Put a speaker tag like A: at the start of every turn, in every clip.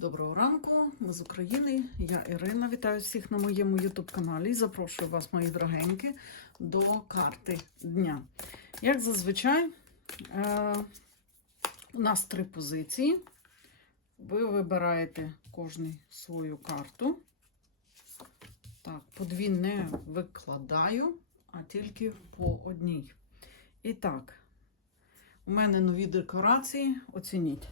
A: Доброго ранку, ми з України. Я Ірина. Вітаю всіх на моєму YouTube-каналі. Запрошую вас, мої дорогенькі, до карти дня. Як зазвичай, е, у нас три позиції. Ви вибираєте кожний свою карту. Так, по дві не викладаю, а тільки по одній. І так, у мене нові декорації. Оцініть.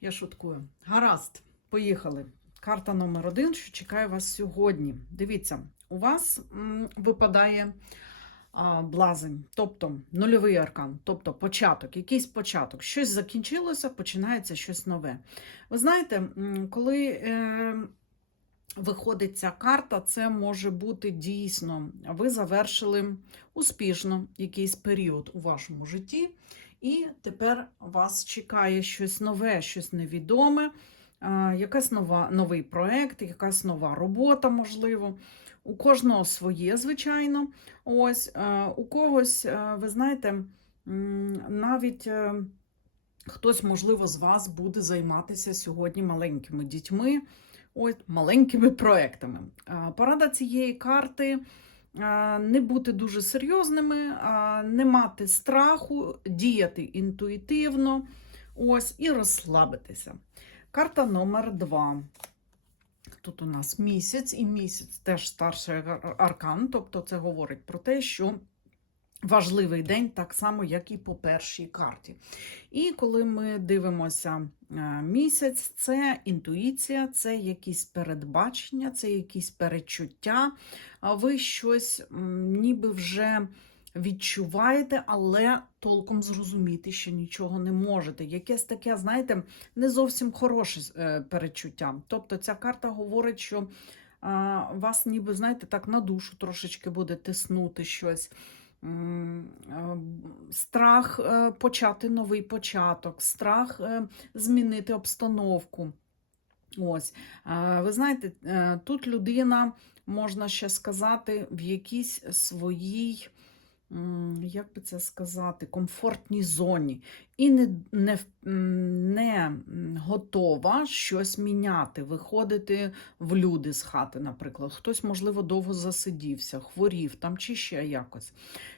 A: Я шуткую. Гаразд, поїхали. Карта номер один, що чекає вас сьогодні. Дивіться, у вас випадає блазень, тобто нульовий аркан, тобто початок, якийсь початок. Щось закінчилося, починається щось нове. Ви знаєте, коли е, виходить ця карта, це може бути дійсно, ви завершили успішно якийсь період у вашому житті. І тепер вас чекає щось нове, щось невідоме, якась нова, новий проект, якась нова робота, можливо. У кожного своє, звичайно. Ось, е, у когось, е, ви знаєте, навіть е, хтось, можливо, з вас буде займатися сьогодні маленькими дітьми, ось, маленькими проектами. Порада цієї карти не бути дуже серйозними, не мати страху, діяти інтуїтивно ось, і розслабитися. Карта номер два. Тут у нас місяць, і місяць теж старший аркан, тобто це говорить про те, що важливий день, так само, як і по першій карті. І коли ми дивимося е, місяць, це інтуїція, це якісь передбачення, це якісь перечуття. Ви щось ніби вже відчуваєте, але толком зрозуміти ще нічого не можете. Якесь таке, знаєте, не зовсім хороше е, перечуття. Тобто ця карта говорить, що вас ніби, знаєте, так на душу трошечки буде тиснути щось. М, е, Страх е, почати новий початок, страх е, змінити обстановку. Ось, Е, ви знаєте, тут людина, можна ще сказати, в якійсь своїй, як би це сказати, комфортній зоні і не, не, не готова щось міняти, виходити в люди з хати, наприклад. Хтось, можливо, довго засидівся, хворів там чи ще якось.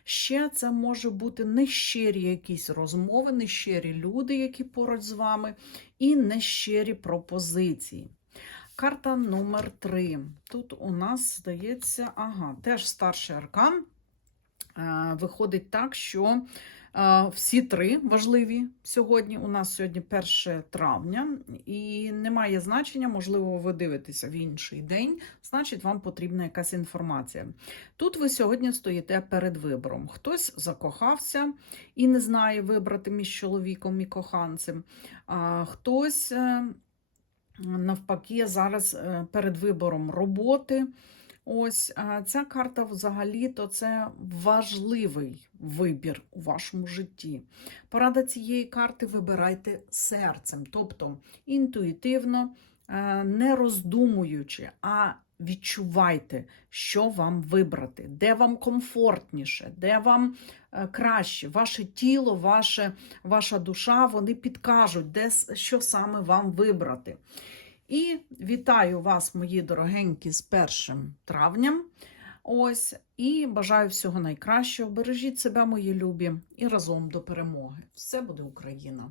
A: Ще це може бути нещирі якісь розмови, нещирі люди, які поруч з вами, і нещирі пропозиції. Карта номер 3. Тут у нас здається, ага, теж старший аркан. Е, Виходить так, що е, всі три важливі сьогодні. У нас сьогодні 1 травня, і немає значення, можливо, ви дивитеся в інший день, значить, вам потрібна якась інформація. Тут ви сьогодні стоїте перед вибором. Хтось закохався і не знає вибрати між чоловіком і коханцем, хтось. е, навпаки, зараз перед вибором роботи. Ось ця карта взагалі-то це важливий вибір у вашому житті. Порада цієї карти вибирайте серцем, тобто інтуїтивно, е, не роздумуючи, а відчувайте, що вам вибрати, де вам комфортніше, де вам е, краще. Ваше тіло, ваше, ваша душа, вони підкажуть, де, що саме вам вибрати. І вітаю вас, мої дорогенькі, з 1 травням. Ось, і бажаю всього найкращого. Бережіть себе, мої любі, і разом до перемоги. Все буде Україна!